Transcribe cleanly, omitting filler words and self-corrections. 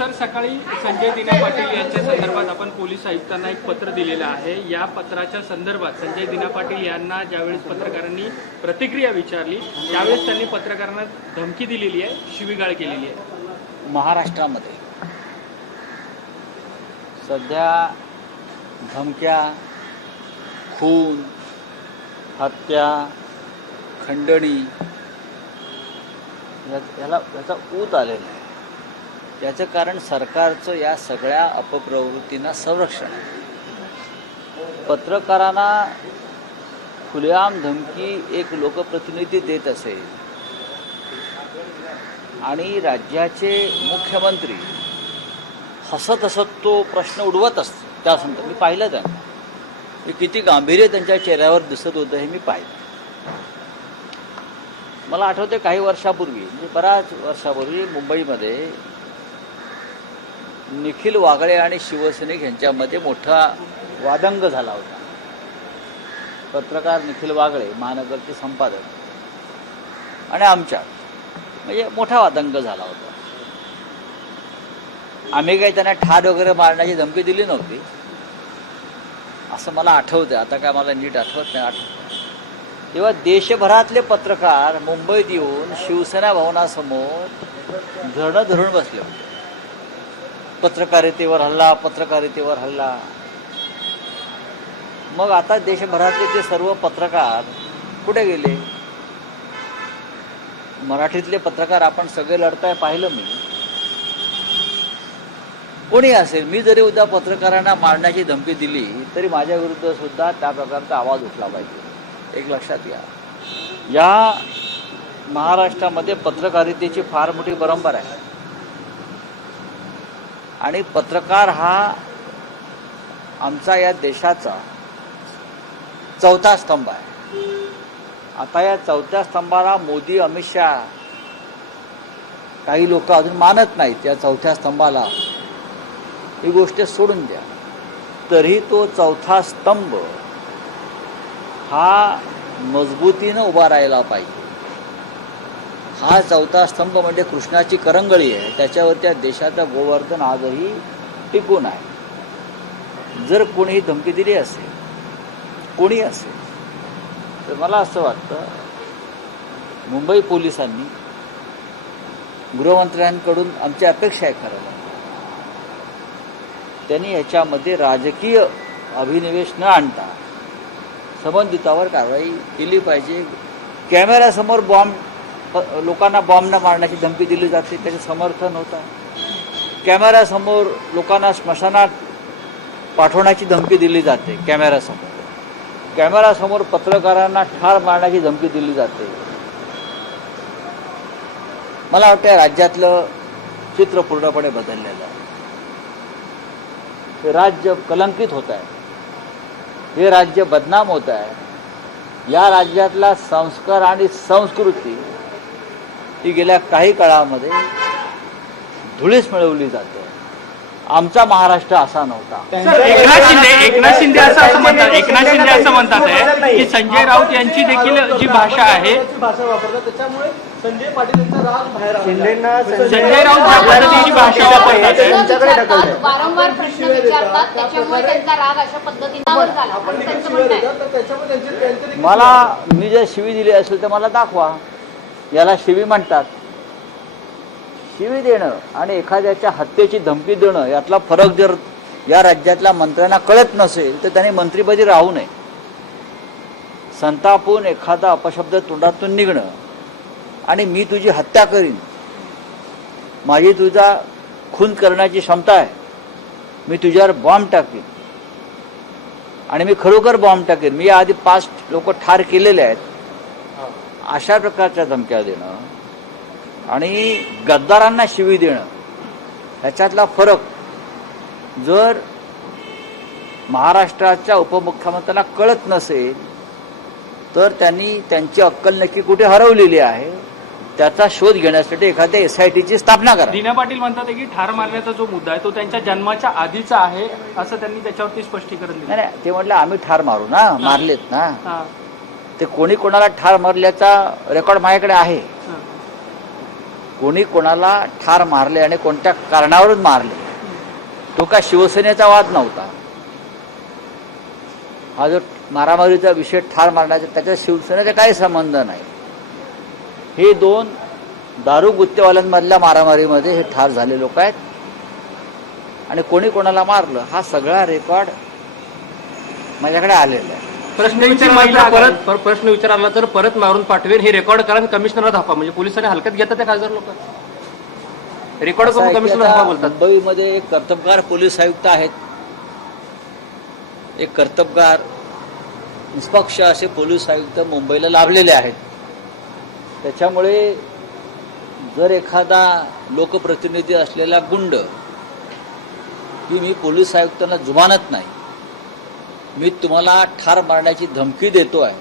Sir, सकाळी संजय दिना पाटील यांच्या संदर्भात आपण पोलीस आयुक्तांना एक पत्र दिलेलं आहे. या पत्राच्या संदर्भात संजय दिना पाटील यांना ज्यावेळेस पत्रकारांनी प्रतिक्रिया विचारली त्यावेळेस त्यांनी पत्रकारांना धमकी दिलेली आहे, शिवीगाळ केलेली आहे. महाराष्ट्रामध्ये सध्या धमक्या, खून, हत्या, खंडणी याचा ऊत आलेला आहे. याचं कारण सरकारचं या सगळ्या अपप्रवृत्तींना संरक्षण आहे. पत्रकारांना खुलेआम धमकी एक लोकप्रतिनिधी देत असेल आणि राज्याचे मुख्यमंत्री हसत हसत तो प्रश्न उडवत असतो त्या संदर्भात मी पाहिलं त्यांना, हे किती गांभीर्य त्यांच्या चेहऱ्यावर दिसत होतं हे मी पाहिलं. मला आठवते काही वर्षापूर्वी, म्हणजे बऱ्याच वर्षापूर्वी मुंबईमध्ये निखिल वागळे आणि शिवसैनिक यांच्यामध्ये मोठा वादंग झाला होता. पत्रकार निखिल वागळे, महानगरचे संपादक, आणि आमच्यात म्हणजे मोठा वादंग झाला होता. आम्ही काही त्यांना ठार वगैरे मारण्याची धमकी दिली नव्हती असं मला आठवतं. आता काय मला नीट आठवत नाही. तेव्हा देशभरातले पत्रकार मुंबईत येऊन शिवसेना भवनासमोर धरणं धरून बसले होते. पत्रकारितेवर हल्ला, पत्रकारितेवर हल्ला. मग आता देशभरातले ते सर्व पत्रकार कुठे गेले? मराठीतले पत्रकार आपण सगळे लढताय पाहिलं मी. कोणी असेल, मी जरी उद्या पत्रकारांना मारण्याची धमकी दिली तरी माझ्या विरुद्ध सुद्धा त्या प्रकारचा आवाज उठला पाहिजे. एक लक्षात घ्या, या महाराष्ट्रामध्ये पत्रकारितेची फार मोठी परंपरा आहे आणि पत्रकार हा आमचा या देशाचा चौथा स्तंभ आहे. आता या चौथ्या स्तंभाला मोदी, अमित शहा, काही लोक अजून मानत नाहीत या चौथ्या स्तंभाला. ही गोष्ट सोडून द्या, तरी तो चौथा स्तंभ हा मजबूतीनं उभा राहायला पाहिजे. हा चौथा स्तंभ म्हणजे कृष्णाची करंगळी आहे, त्याच्यावर त्या देशाचं गोवर्धन आजही टिकून आहे. जर कोणीही धमकी दिली असेल, कोणी असेल, तर मला असं वाटतं मुंबई पोलिसांनी, गृहमंत्र्यांकडून आमची अपेक्षा आहे खरं, त्यांनी याच्यामध्ये राजकीय अभिनिवेश न आणता संबंधितावर कारवाई केली पाहिजे. कॅमेऱ्यासमोर लोकांना बॉम्ब न मारण्याची धमकी दिली जाते, त्याचे समर्थन होत आहे. कॅमेऱ्यासमोर लोकांना स्मशानात पाठवण्याची धमकी दिली जाते, कॅमेऱ्यासमोर पत्रकारांना ठार मारण्याची धमकी दिली जाते. मला वाटतं राज्यातलं चित्र पूर्णपणे बदललेलं आहे. हे राज्य कलंकित होत आहे, हे राज्य बदनाम होत आहे. या राज्यातला संस्कार आणि संस्कृती ही गेल्या काही काळामध्ये धुळीस मिळवली जाते. आमचा महाराष्ट्र असा नव्हता. एकनाथ शिंदे असं म्हणतात आहे की संजय राऊत यांची देखील जी भाषा आहे, त्याच्यामुळे संजय पाटील यांचा राग बाहेर संजय राऊत ज्या पद्धतीची भाषा वापरतात, वारंवार प्रश्न विचारतात, त्याच्यामुळे त्यांचा राग अशा पद्धतीने झाला. मला, मी जर शिवी दिली असेल तर मला दाखवा. याला शिवी म्हणतात. शिवी देणं आणि एखाद्याच्या हत्येची धमकी देणं यातला फरक जर या राज्यातल्या मंत्र्यांना कळत नसेल तर त्यांनी मंत्रिपदी राहू नये. संतापून एखादा अपशब्द तोंडातून निघणं आणि मी तुझी हत्या करीन, माझी तुझा खून करण्याची क्षमता आहे, मी तुझ्यावर बॉम्ब टाकीन आणि मी खरोखर बॉम्ब टाकेन, मी आधी 5 लोक ठार केलेले आहेत, अशा प्रकारच्या धमक्या देणं आणि गद्दारांना शिवी देणं ह्याच्यातला फरक जर महाराष्ट्राच्या उपमुख्यमंत्र्यांना कळत नसेल तर त्यांनी त्यांची अक्कल नक्की कुठे हरवलेली आहे त्याचा शोध घेण्यासाठी एखाद्या SITची स्थापना करा. दिना पाटील म्हणतात की ठार मारण्याचा जो मुद्दा आहे तो त्यांच्या जन्माच्या आधीचा आहे असं त्यांनी त्याच्यावरती स्पष्टीकरण दिलं. नाही, ते म्हटलं आम्ही ठार मारू ना, मारलेत ना. ते कोणी कोणाला ठार मारल्याचा रेकॉर्ड माझ्याकडे आहे. कोणी कोणाला ठार मारले आणि कोणत्या कारणावरून मारले तो का शिवसेनेचा वाद नव्हता. हा जो मारामारीचा विषय ठार मारण्याचा त्याच्या शिवसेनेचा काही संबंध नाही. हे 2 दारू गुत्तेवाल्यांमधल्या मारामारीमध्ये हे ठार झाले लोक आहेत आणि कोणी कोणाला मारलं हा सगळा रेकॉर्ड माझ्याकडे आलेला आहे. प्रश्न विचारला तर परत मारून पाठवेल हे रेकॉर्ड करा आणि कमिशनरला दाखवा. म्हणजे पोलिसांनी हलक्यात घेतात त्या खासदार लोक रेकॉर्ड करून कमिशनर दाखवा बोलतात. मुंबईमध्ये एक कर्तबगार पोलीस आयुक्त आहेत, एक कर्तबगार निष्पक्ष असे पोलीस आयुक्त मुंबईला लाभलेले आहेत. त्याच्यामुळे जर एखादा लोकप्रतिनिधी असलेला गुंड की मी पोलीस आयुक्तांना जुमानत नाही, मी तुम्हाला ठार मारण्याची धमकी देतो आहे